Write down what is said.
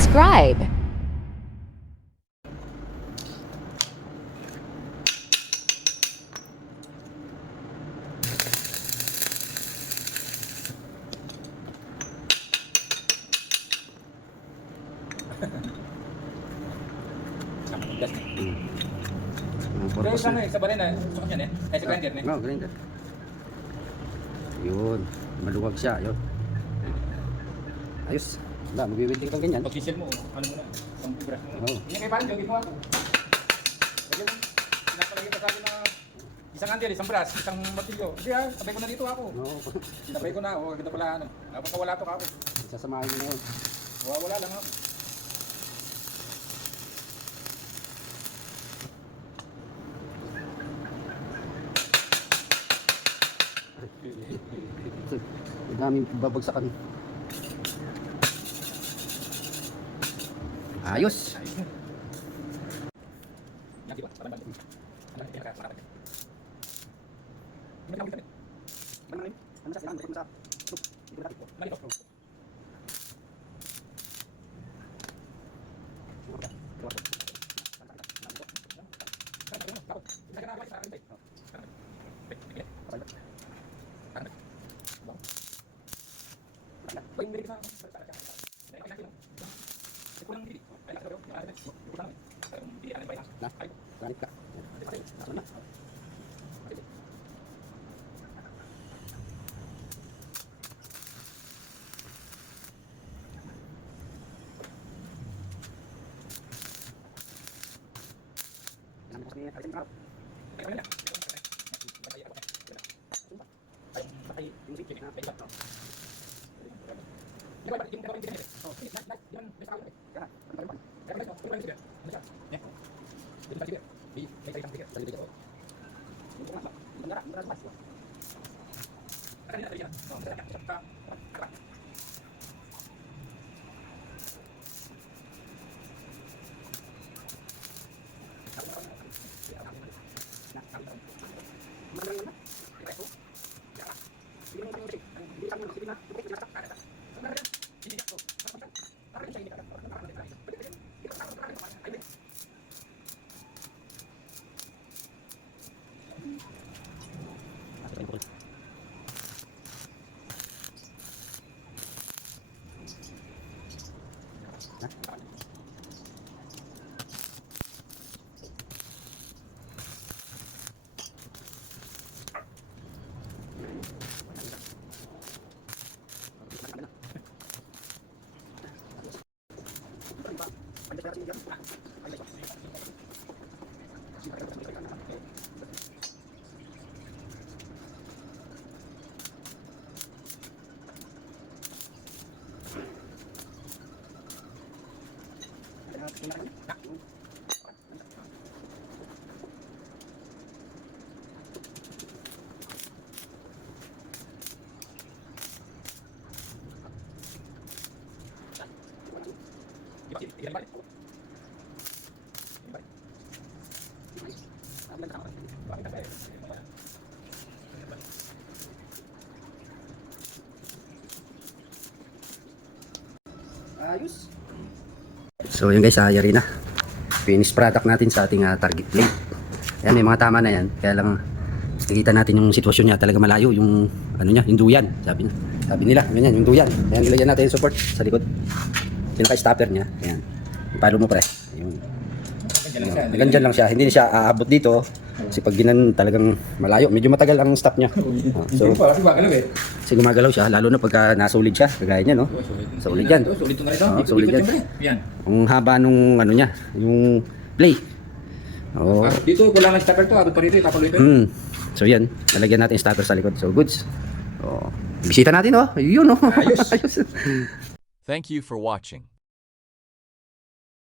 subscribe. Pero sa ano eh, sa barin na, sukot yan eh. Ay, sa grinder eh. Oo, grinder. Yun, maluwag siya, yun. Ayos. Wala, magbiwinding kang ganyan. Pag-sisil mo, ano mo na, isang brush mo. Oo. Hindi kay parang jogging mo ako. Lagyan mo, pinapalagay pa sa akin na isang handle, isang brush, isang martilyo. Hindi ah, sabay ko na dito ako. Oo. Sabay ko na, oh, ganda pala ano. Napakawala to ako. Sasamahin mo na yun. Wala lang ako. Ang daming babagsakan. Ayos. Yan, di ba? Parang balik. Ano, hindi ka, marami. Hindi ka makita. Ano sa kailangan? Sa dito natin. Malito. Na, ganit ka. Ano na? Ayos. So yun guys, yari na. Finished product natin sa ating target plate. Ayan, may mga tama na yan. Kaya lang nakikita natin yung sitwasyon niya. Talaga malayo yung ano niya, yung duyan. Sabi nila, ganyan, yung duyan. Ayan, nilagyan natin yung support sa likod. Pinaka-stopper niya. Ayan. Palo mo pre. Yung Nagandyan lang siya. Hindi siya aabot dito. Kasi pag ginan talagang malayo. Medyo matagal ang stop niya. So, kasi gumagalaw siya. Lalo na pagka nasulid siya. Kagaya niya, no? Solid yan. Solid ito nga ito. Solid yan. Yan. Ang haba nung ano niya. Yung play. Oh. Dito wala nang stopper to. Abot pa rito. Ipapaloy pa. So yan. Nalagyan natin yung stopper sa likod. So goods. Oh. Bisita natin, oh. Yun, oh. Ayos. Ayos. Thank you for watching.